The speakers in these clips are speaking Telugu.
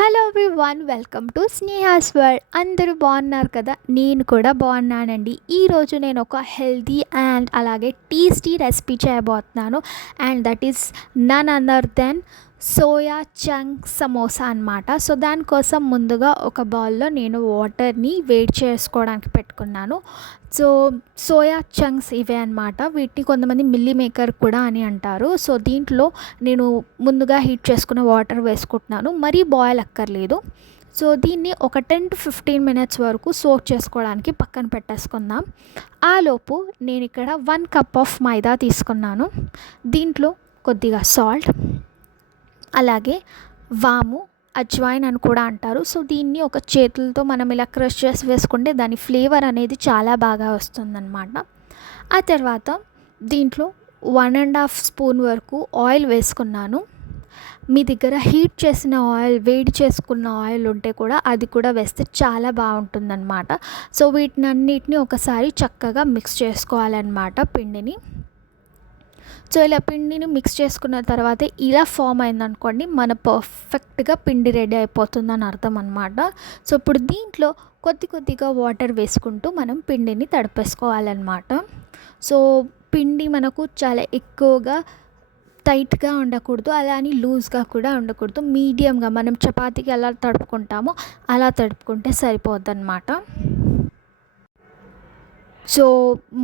Hello everyone, welcome to Sneha's world. అందరూ బాగున్నారు కదా? నేను కూడా బాగున్నానండి. ఈరోజు నేను ఒక హెల్తీ అండ్ అలాగే టేస్టీ రెసిపీ చేయబోతున్నాను. And that is none other than soya chunk samosa అనమాట. సో దానికోసం ముందుగా ఒక బౌల్లో నేను వాటర్ని వేడి చేసుకోవడానికి పెట్టుకున్నాను. సో సోయా చంక్స్ ఇవే అనమాట. వీటిని కొంతమంది మిల్లీ మేకర్ కూడా అని అంటారు. సో దీంట్లో నేను ముందుగా హీట్ చేసుకున్న వాటర్ వేసుకుంటున్నాను. మరీ బాయిల్ అక్కర్లేదు. సో దీన్ని ఒక 10 to 15 minutes వరకు సోక్ చేసుకోవడానికి పక్కన పెట్టేసుకుందాం. ఆలోపు నేను ఇక్కడ 1 cup ఆఫ్ మైదా తీసుకున్నాను. దీంట్లో కొద్దిగా సాల్ట్, అలాగే వాము, అజ్వైన్ అని కూడా అంటారు. సో దీన్ని ఒక చేతులతో మనం ఇలా క్రష్ చేసి వేసుకుంటే దాని ఫ్లేవర్ అనేది చాలా బాగా వస్తుందన్నమాట. ఆ తర్వాత దీంట్లో 1.5 స్పూన్ వరకు ఆయిల్ వేసుకున్నాను. మీ దగ్గర హీట్ చేసిన ఆయిల్, వేడి చేసుకున్న ఆయిల్ ఉంటే కూడా అది కూడా వేస్తే చాలా బాగుంటుందన్నమాట. సో వీటినన్నిటిని ఒకసారి చక్కగా మిక్స్ చేసుకోవాలన్నమాట పిండిని. సో ఇలా పిండిని మిక్స్ చేసుకున్న తర్వాత ఇలా ఫామ్ అయిందనుకోండి, మన పర్ఫెక్ట్గా పిండి రెడీ అయిపోతుందని అర్థం అనమాట. సో ఇప్పుడు దీంట్లో కొద్దిగా వాటర్ వేసుకుంటూ మనం పిండిని తడిపేసుకోవాలన్నమాట. సో పిండి మనకు చాలా ఎక్కువగా టైట్గా ఉండకూడదు, అలా అని లూజ్గా కూడా ఉండకూడదు. మీడియంగా మనం చపాతీకి ఎలా తడుపుకుంటామో అలా తడుపుకుంటే సరిపోద్ది అన్నమాట. సో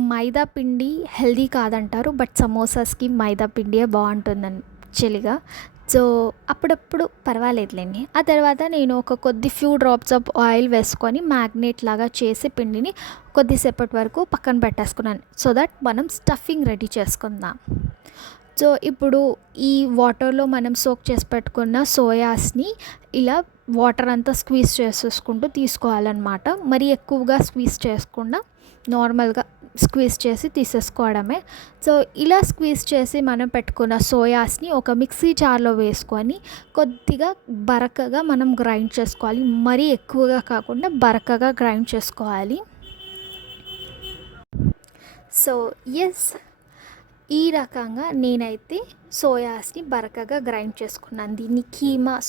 మైదా పిండి హెల్దీ కాదంటారు, బట్ సమోసాస్కి మైదా పిండియే బాగుంటుందని యాక్చువల్గా. సో అప్పుడప్పుడు పర్వాలేదులేండి. ఆ తర్వాత నేను ఒక ఫ్యూ డ్రాప్స్ ఆఫ్ ఆయిల్ వేసుకొని మ్యాగ్నేట్ లాగా చేసి పిండిని కొద్దిసేపటి వరకు పక్కన పెట్టేసుకున్నాను. సో దట్ మనం స్టఫింగ్ రెడీ చేసుకుందాం. సో ఇప్పుడు ఈ వాటర్లో మనం సోక్ చేసి పెట్టుకున్న సోయాస్ని ఇలా వాటర్ అంతా స్క్వీజ్ చేసేసుకుంటూ తీసుకోవాలన్నమాట. మరీ ఎక్కువగా స్క్వీజ్ చేసుకుండా నార్మల్గా స్క్వీజ్ చేసి తీసేసుకోవడమే. సో ఇలా స్క్వీజ్ చేసి మనం పెట్టుకున్న సోయాస్ని ఒక మిక్సీ జార్లో వేసుకొని కొద్దిగా బరకగా మనం గ్రైండ్ చేసుకోవాలి. మరీ ఎక్కువగా కాకుండా బరకగా గ్రైండ్ చేసుకోవాలి. సో ఎస్, ఈ రకంగా నేనైతే సోయాస్ని బరకగా గ్రైండ్ చేసుకున్నాను. దీన్ని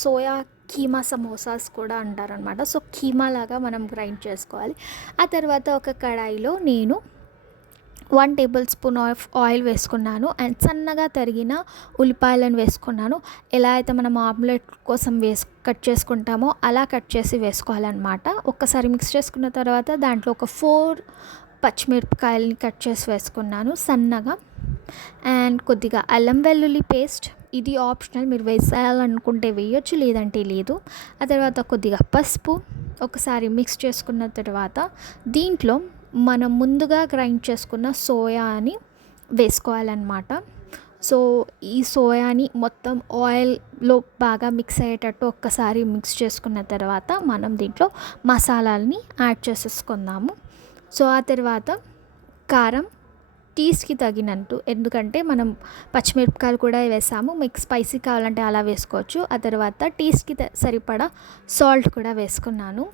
సోయా కీమా సమోసాస్ కూడా అంటారనమాట. సో కీమా లాగా మనం గ్రైండ్ చేసుకోవాలి. ఆ తర్వాత ఒక కడాయిలో నేను 1 tablespoon ఆఫ్ ఆయిల్ వేసుకున్నాను. అండ్ సన్నగా తరిగిన ఉల్లిపాయలను వేసుకున్నాను. ఎలా అయితే మనం ఆమ్లెట్ కోసం కట్ చేసుకుంటామో అలా కట్ చేసి వేసుకోవాలన్నమాట. ఒక్కసారి మిక్స్ చేసుకున్న తర్వాత దాంట్లో ఒక 4 పచ్చిమిరపకాయలని కట్ చేసి వేసుకున్నాను సన్నగా. అండ్ కొద్దిగా అల్లం వెల్లుల్లి పేస్ట్, ఇది ఆప్షనల్, మీరు వేసేయాలనుకుంటే వేయొచ్చు, లేదంటే లేదు. ఆ తర్వాత కొద్దిగా పసుపు ఒకసారి మిక్స్ చేసుకున్న తర్వాత దీంట్లో మనం ముందుగా గ్రైండ్ చేసుకున్న సోయాని వేసుకోవాలన్నమాట. సో ఈ సోయాని మొత్తం ఆయిల్లో బాగా మిక్స్ అయ్యేటట్టు ఒక్కసారి మిక్స్ చేసుకున్న తర్వాత మనం దీంట్లో మసాలాలని యాడ్ చేసేసుకుందాము. సో ఆ తర్వాత కారం టేస్ట్కి తగినట్టు, ఎందుకంటే మనం పచ్చిమిరపకాయలు కూడా వేసాము. మీకు స్పైసీ కావాలంటే అలా వేసుకోవచ్చు. ఆ తర్వాత టేస్ట్కి సరిపడా సాల్ట్ కూడా వేసుకున్నాను.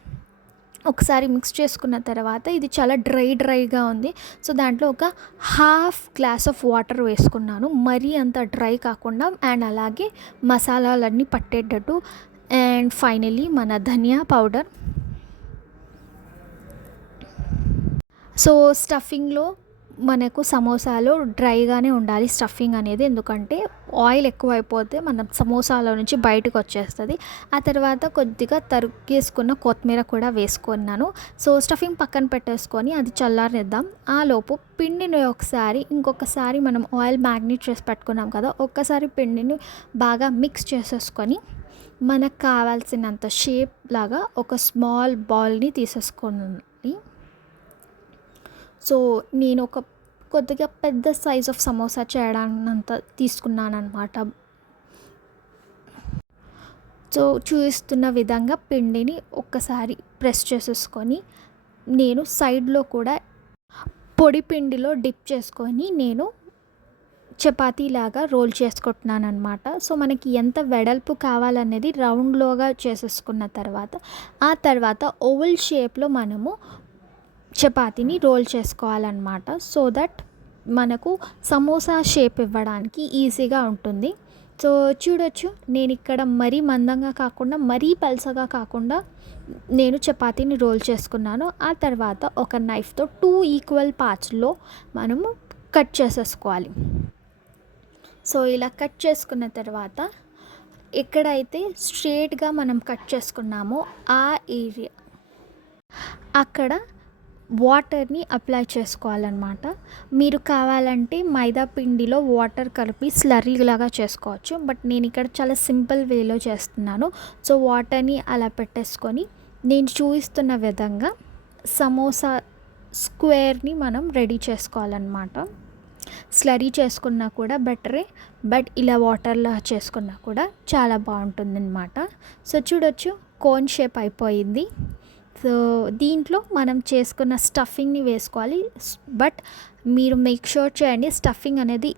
ఒకసారి మిక్స్ చేసుకున్న తర్వాత ఇది చాలా డ్రైగా ఉంది. సో దాంట్లో ఒక 1/2 గ్లాస్ ఆఫ్ వాటర్ వేసుకున్నాను. మరీ అంత డ్రై కాకుండా, అండ్ అలాగే మసాలాలన్నీ పట్టేటట్టు. అండ్ ఫైనలీ మన ధనియా పౌడర్. సో స్టఫింగ్లో మనకు సమోసాలో డ్రైగానే ఉండాలి స్టఫింగ్ అనేది, ఎందుకంటే ఆయిల్ ఎక్కువ అయిపోతే మన సమోసాలో నుంచి బయటకు వచ్చేస్తుంది. ఆ తర్వాత కొద్దిగా తరిగేసుకున్న కొత్తిమీర కూడా వేసుకున్నాను. సో స్టఫింగ్ పక్కన పెట్టేసుకొని అది చల్లారనిద్దాం. ఆ లోపు పిండిని ఇంకొకసారి మనం ఆయిల్ మ్యాగ్నేట్ చేసి పెట్టుకున్నాం కదా, ఒక్కసారి పిండిని బాగా మిక్స్ చేసేసుకొని మనకు కావాల్సినంత షేప్ లాగా ఒక స్మాల్ బాల్ని తీసేసుకోండి. సో నేను కొద్దిగా పెద్ద సైజ్ ఆఫ్ సమోసా చేయడానంత తీసుకున్నాను అనమాట. సో చూపిస్తున్న విధంగా పిండిని ఒక్కసారి ప్రెస్ చేసేసుకొని నేను సైడ్లో కూడా పొడి పిండిలో డిప్ చేసుకొని నేను చపాతీలాగా రోల్ చేసుకుంటున్నాను అనమాట. సో మనకి ఎంత వెడల్పు కావాలనేది రౌండ్లోగా చేసేసుకున్న తర్వాత ఆ తర్వాత ఓవల్ షేప్లో మనము చపాతీని రోల్ చేసుకోవాలన్నమాట. సో దట్ మనకు సమోసా షేప్ ఇవ్వడానికి ఈజీగా ఉంటుంది. సో చూడొచ్చు, నేను ఇక్కడ మరీ మందంగా కాకుండా మరీ పల్సగా కాకుండా నేను చపాతీని రోల్ చేసుకున్నాను. ఆ తర్వాత ఒక నైఫ్తో 2 ఈక్వల్ పార్ట్స్లో మనము కట్ చేసేసుకోవాలి. సో ఇలా కట్ చేసుకున్న తర్వాత ఎక్కడైతే స్ట్రేట్గా మనం కట్ చేసుకున్నామో ఆ ఏరియా అక్కడ వాటర్ని అప్లై చేసుకోవాలన్నమాట. మీరు కావాలంటే మైదా పిండిలో వాటర్ కలిపి స్లర్రీ లాగా చేసుకోవచ్చు. బట్ నేను ఇక్కడ చాలా సింపుల్ వేలో చేస్తున్నాను. సో వాటర్ని అలా పెట్టేసుకొని నేను చూపిస్తున్న విధంగా సమోసా స్క్వేర్ని మనం రెడీ చేసుకోవాలన్నమాట. స్లరీ చేసుకున్నా కూడా బెటరే, బట్ ఇలా వాటర్లా చేసుకున్నా కూడా చాలా బాగుంటుంది అన్నమాట. సో చూడొచ్చు, కోన్ షేప్ అయిపోయింది. సో దీంట్లో మనం చేసుకున్న స్టఫింగ్ని వేసుకోవాలి. బట్ మీరు మేక్ షూర్ చేయండి, స్టఫింగ్ అనేది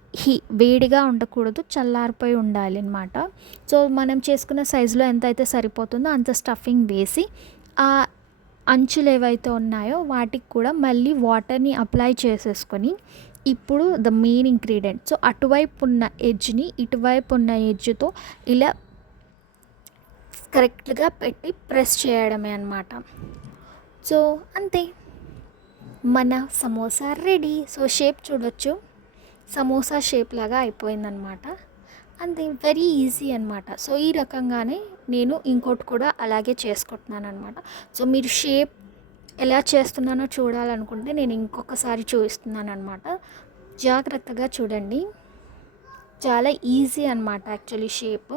వేడిగా ఉండకూడదు, చల్లారిపోయి ఉండాలి అన్నమాట. సో మనం చేసుకున్న సైజులో ఎంత అయితే సరిపోతుందో అంత స్టఫింగ్ వేసి ఆ అంచులు ఏవైతే ఉన్నాయో వాటికి కూడా మళ్ళీ వాటర్ని అప్లై చేసేసుకొని ఇప్పుడు ద మెయిన్ ఇంగ్రీడియంట్, సో అటువైపు ఉన్న ఎడ్జ్ని ఇటువైపు ఉన్న ఎడ్జ్తో ఇలా కరెక్ట్గా పెట్టి ప్రెస్ చేయడమే అన్నమాట. సో అంతే, మన సమోసా రెడీ. సో షేప్ చూడొచ్చు, సమోసా షేప్ లాగా అయిపోయిందనమాట. అంతే, వెరీ ఈజీ అనమాట. సో ఈ రకంగానే నేను ఇంకోటి కూడా అలాగే చేసుకుంటున్నాను అనమాట. సో మీరు షేప్ ఎలా చేస్తున్నానో చూడాలనుకుంటే నేను ఇంకొకసారి చూపిస్తున్నాను అనమాట. జాగ్రత్తగా చూడండి, చాలా ఈజీ అనమాట యాక్చువల్లీ షేప్.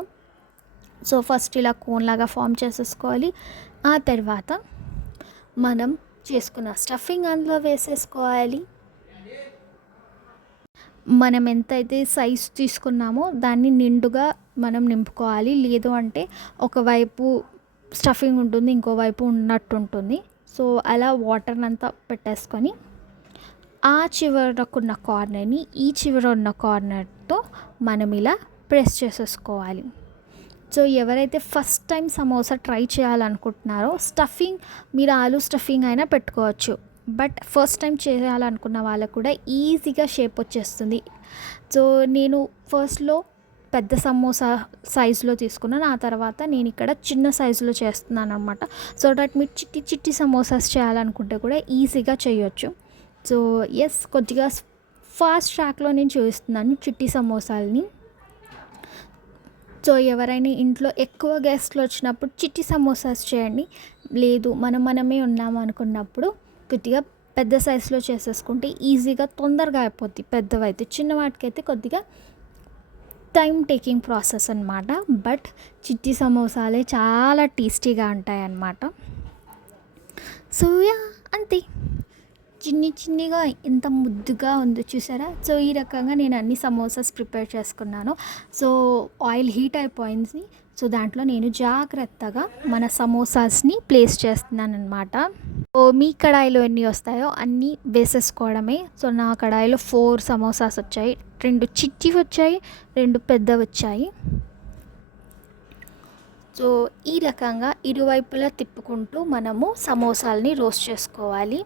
సో ఫస్ట్ ఇలా కోన్ లాగా ఫామ్ చేసేసుకోవాలి. ఆ తర్వాత మనం చేసుకున్న స్టఫింగ్ అందులో వేసేసుకోవాలి. మనం ఎంతైతే సైజ్ తీసుకున్నామో దాన్ని నిండుగా మనం నింపుకోవాలి. లేదు అంటే ఒకవైపు స్టఫింగ్ ఉంటుంది, ఇంకోవైపు ఉన్నట్టు ఉంటుంది. సో అలా వాటర్ అంతా పెట్టేసుకొని ఆ చివరకున్న కార్నర్ని ఈ చివర ఉన్న కార్నర్తో మనం ఇలా ప్రెస్ చేసేసుకోవాలి. సో ఎవరైతే ఫస్ట్ టైం సమోసా ట్రై చేయాలనుకుంటున్నారో స్టఫింగ్ మీరు ఆలూ స్టఫింగ్ అయినా పెట్టుకోవచ్చు. బట్ ఫస్ట్ టైం చేయాలనుకున్న వాళ్ళకు కూడా ఈజీగా షేప్ వచ్చేస్తుంది. సో నేను ఫస్ట్లో పెద్ద సమోసా సైజులో తీసుకున్నాను. ఆ తర్వాత నేను ఇక్కడ చిన్న సైజులో చేస్తున్నాను అనమాట. సో దట్ మీరు చిట్టి చిట్టి సమోసాస్ చేయాలనుకుంటే కూడా ఈజీగా చేయొచ్చు. సో ఎస్, కొద్దిగా ఫాస్ట్ ట్రాక్లో నేను చూపిస్తున్నాను చిట్టి సమోసాలని. సో ఎవరైనా ఇంట్లో ఎక్కువ గెస్ట్లు వచ్చినప్పుడు చిట్టి సమోసాస్ చేయండి. లేదు మనమే ఉన్నాము అనుకున్నప్పుడు కొద్దిగా పెద్ద సైజులో చేసేసుకుంటే ఈజీగా తొందరగా అయిపోద్ది. పెద్దవైతే, చిన్నవాటికైతే కొద్దిగా టైం టేకింగ్ ప్రాసెస్ అనమాట. బట్ చిట్టి సమోసాలే చాలా టేస్టీగా ఉంటాయి అన్నమాట. సో యా, అంతే, చిన్నిగా ఎంత ముద్దుగా ఉందో చూసారా. సో ఈ రకంగా నేను అన్ని సమోసాస్ ప్రిపేర్ చేసుకున్నాను. సో ఆయిల్ హీట్ అయిపోయింది. సో దాంట్లో నేను జాగ్రత్తగా మన సమోసాస్ని ప్లేస్ చేస్తున్నాను అనమాట. సో మీ కడాయిలో ఎన్ని వస్తాయో అన్నీ వేసేసుకోవడమే. సో నా కడాయిలో 4 సమోసాస్ వచ్చాయి, 2 చిట్టి వచ్చాయి, 2 పెద్దవి వచ్చాయి. సో ఈ రకంగా ఇరువైపులా తిప్పుకుంటూ మనము సమోసాలని రోస్ట్ చేసుకోవాలి.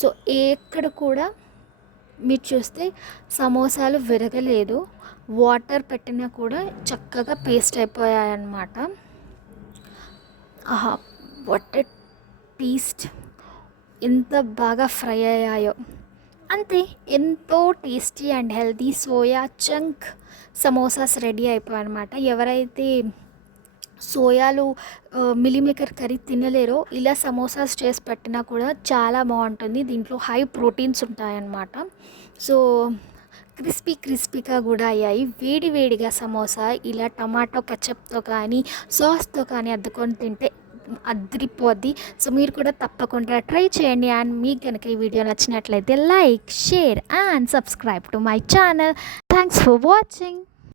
సో ఎక్కడ కూడా మీరు చూస్తే సమోసాలు విరగలేదు, వాటర్ పెట్టినా కూడా చక్కగా పేస్ట్ అయిపోయాయన్నమాట. ఆహా, వాట్ ఎ టేస్ట్, ఎంత బాగా ఫ్రై అయ్యాయో. అంతే, ఎంతో tasty and healthy soya chunk samosas ready అయిపోయాయి అనమాట. ఎవరైతే సోయాలు మిల్లీమేకర్ కర్రీ తినలేరో ఇలా సమోసాస్ చేసి పెట్టినా కూడా చాలా బాగుంటుంది. దీంట్లో హై ప్రోటీన్స్ ఉంటాయన్నమాట. సో క్రిస్పీగా కూడా అయ్యాయి. వేడిగా సమోసా ఇలా టమాటో కెచప్తో కానీ సాస్తో కానీ అద్దుకొని తింటే అదిరిపోద్ది. సో మీరు కూడా తప్పకుండా ట్రై చేయండి. అండ్ మీకు కనుక ఈ వీడియో నచ్చినట్లయితే like, share and subscribe to my channel. Thanks for watching.